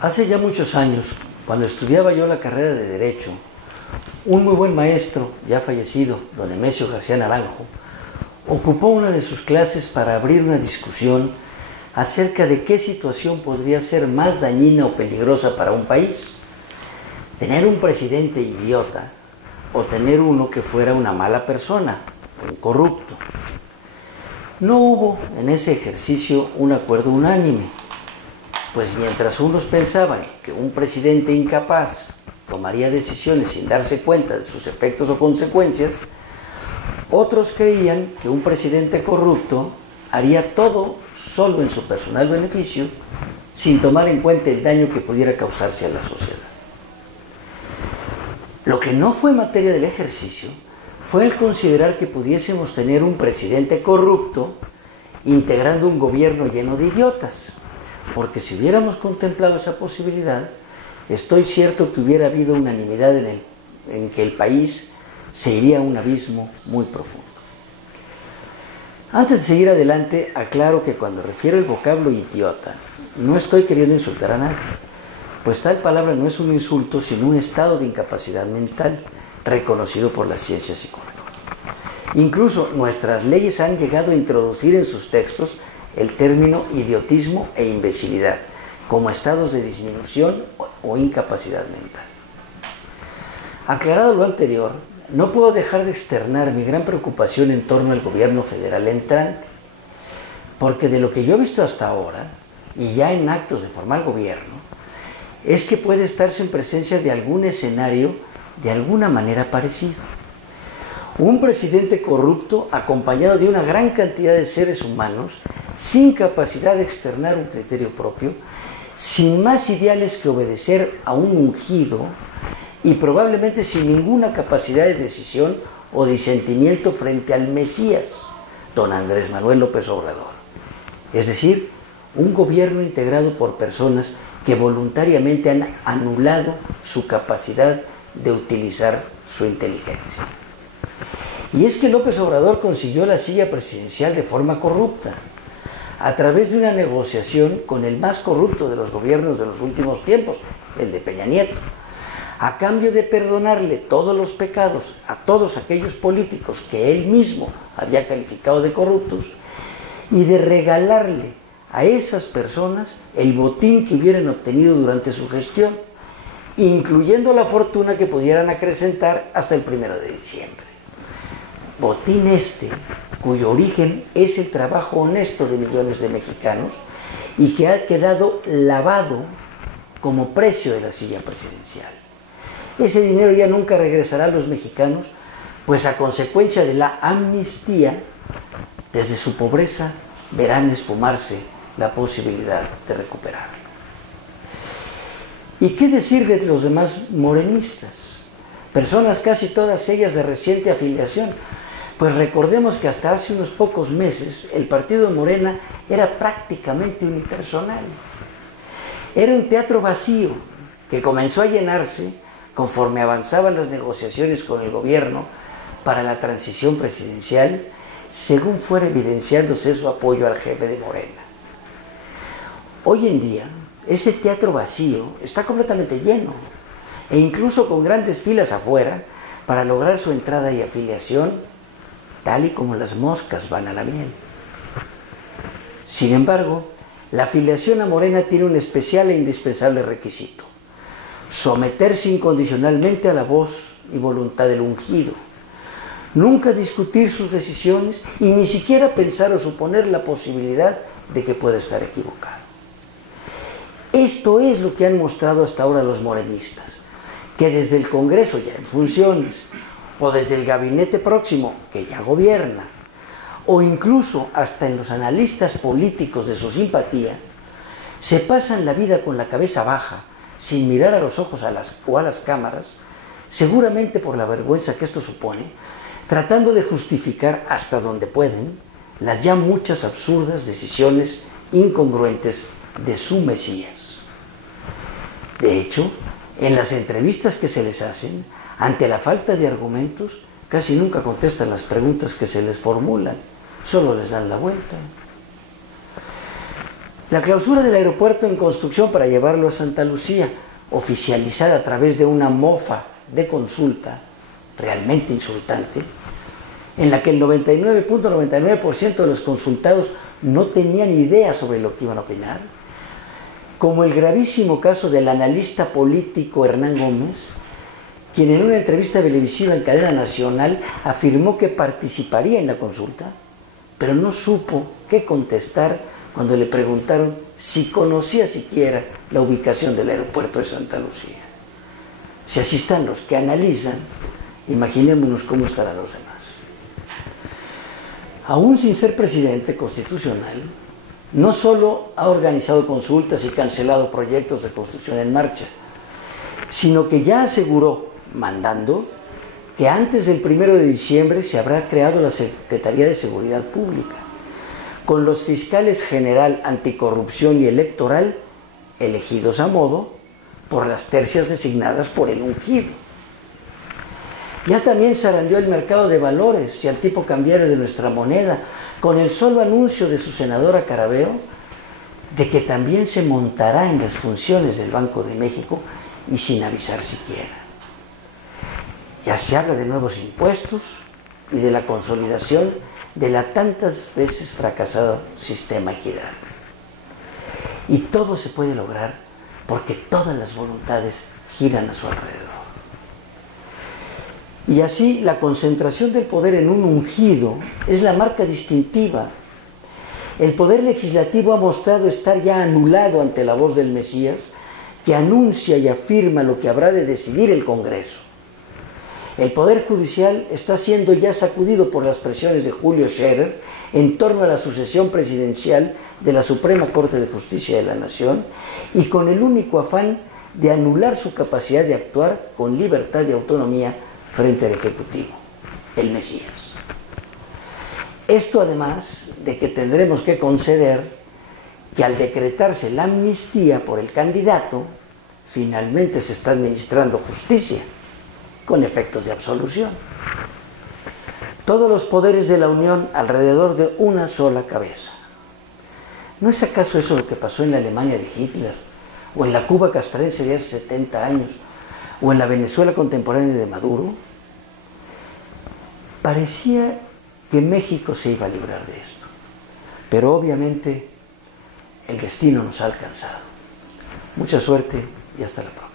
Hace ya muchos años, cuando estudiaba yo la carrera de Derecho, un muy buen maestro, ya fallecido, don Nemesio García Naranjo, ocupó una de sus clases para abrir una discusión acerca de qué situación podría ser más dañina o peligrosa para un país: tener un presidente idiota o tener uno que fuera una mala persona, un corrupto. No hubo en ese ejercicio un acuerdo unánime, pues mientras unos pensaban que un presidente incapaz tomaría decisiones sin darse cuenta de sus efectos o consecuencias, otros creían que un presidente corrupto haría todo solo en su personal beneficio, sin tomar en cuenta el daño que pudiera causarse a la sociedad. Lo que no fue materia del ejercicio fue el considerar que pudiésemos tener un presidente corrupto integrando un gobierno lleno de idiotas, porque si hubiéramos contemplado esa posibilidad, estoy cierto que hubiera habido unanimidad en que el país se iría a un abismo muy profundo. Antes de seguir adelante, aclaro que cuando refiero el vocablo idiota, no estoy queriendo insultar a nadie, pues tal palabra no es un insulto, sino un estado de incapacidad mental reconocido por la ciencia psicológica. Incluso nuestras leyes han llegado a introducir en sus textos el término idiotismo e imbecilidad como estados de disminución o incapacidad mental. Aclarado lo anterior, no puedo dejar de externar mi gran preocupación en torno al gobierno federal entrante, porque de lo que yo he visto hasta ahora, y ya en actos de formar gobierno, es que puede estarse en presencia de algún escenario de alguna manera parecido. Un presidente corrupto acompañado de una gran cantidad de seres humanos sin capacidad de externar un criterio propio, sin más ideales que obedecer a un ungido y probablemente sin ninguna capacidad de decisión o disentimiento frente al Mesías, don Andrés Manuel López Obrador. Es decir, un gobierno integrado por personas que voluntariamente han anulado su capacidad de utilizar su inteligencia. Y es que López Obrador consiguió la silla presidencial de forma corrupta, a través de una negociación con el más corrupto de los gobiernos de los últimos tiempos, el de Peña Nieto, a cambio de perdonarle todos los pecados a todos aquellos políticos que él mismo había calificado de corruptos y de regalarle a esas personas el botín que hubieran obtenido durante su gestión, incluyendo la fortuna que pudieran acrecentar hasta el 1 de diciembre. Botín cuyo origen es el trabajo honesto de millones de mexicanos y que ha quedado lavado como precio de la silla presidencial. Ese dinero ya nunca regresará a los mexicanos, pues a consecuencia de la amnistía, desde su pobreza verán esfumarse la posibilidad de recuperarlo. ¿Y qué decir de los demás morenistas? Personas casi todas ellas de reciente afiliación, pues recordemos que hasta hace unos pocos meses el partido de Morena era prácticamente unipersonal. Era un teatro vacío que comenzó a llenarse conforme avanzaban las negociaciones con el gobierno para la transición presidencial, según fuera evidenciándose su apoyo al jefe de Morena. Hoy en día, ese teatro vacío está completamente lleno, e incluso con grandes filas afuera para lograr su entrada y afiliación, tal y como las moscas van a la miel. Sin embargo, la afiliación a Morena tiene un especial e indispensable requisito: someterse incondicionalmente a la voz y voluntad del ungido, nunca discutir sus decisiones y ni siquiera pensar o suponer la posibilidad de que pueda estar equivocado. Esto es lo que han mostrado hasta ahora los morenistas, que desde el Congreso ya en funciones, o desde el gabinete próximo que ya gobierna, o incluso hasta en los analistas políticos de su simpatía, se pasan la vida con la cabeza baja, sin mirar a los ojos o a las cámaras, seguramente por la vergüenza que esto supone, tratando de justificar hasta donde pueden las ya muchas absurdas decisiones incongruentes de su Mesías. De hecho, en las entrevistas que se les hacen, ante la falta de argumentos, casi nunca contestan las preguntas que se les formulan, solo les dan la vuelta. La clausura del aeropuerto en construcción para llevarlo a Santa Lucía, oficializada a través de una mofa de consulta realmente insultante, en la que el 99.99% de los consultados no tenían idea sobre lo que iban a opinar, como el gravísimo caso del analista político Hernán Gómez, quien en una entrevista televisiva en cadena nacional afirmó que participaría en la consulta, pero no supo qué contestar cuando le preguntaron si conocía siquiera la ubicación del aeropuerto de Santa Lucía. Si así están los que analizan, imaginémonos cómo estarán los demás. Aún sin ser presidente constitucional, no solo ha organizado consultas y cancelado proyectos de construcción en marcha, sino que ya aseguró, mandando, que antes del 1 de diciembre se habrá creado la Secretaría de Seguridad Pública, con los fiscales general anticorrupción y electoral elegidos a modo por las tercias designadas por el ungido. Ya también zarandeó el mercado de valores y al tipo cambiario de nuestra moneda, con el solo anuncio de su senadora Carabeo de que también se montará en las funciones del Banco de México y sin avisar siquiera. Ya se habla de nuevos impuestos y de la consolidación de la tantas veces fracasado sistema Equidad. Y todo se puede lograr porque todas las voluntades giran a su alrededor. Y así la concentración del poder en un ungido es la marca distintiva. El poder legislativo ha mostrado estar ya anulado ante la voz del Mesías, que anuncia y afirma lo que habrá de decidir el Congreso. El Poder Judicial está siendo ya sacudido por las presiones de Julio Scherer en torno a la sucesión presidencial de la Suprema Corte de Justicia de la Nación y con el único afán de anular su capacidad de actuar con libertad y autonomía frente al Ejecutivo, el Mesías. Esto además de que tendremos que conceder que al decretarse la amnistía por el candidato, finalmente se está administrando justicia, con efectos de absolución. Todos los poderes de la Unión alrededor de una sola cabeza. ¿No es acaso eso lo que pasó en la Alemania de Hitler, o en la Cuba castrense de hace 70 años, o en la Venezuela contemporánea de Maduro? Parecía que México se iba a librar de esto, pero obviamente el destino nos ha alcanzado. Mucha suerte y hasta la próxima.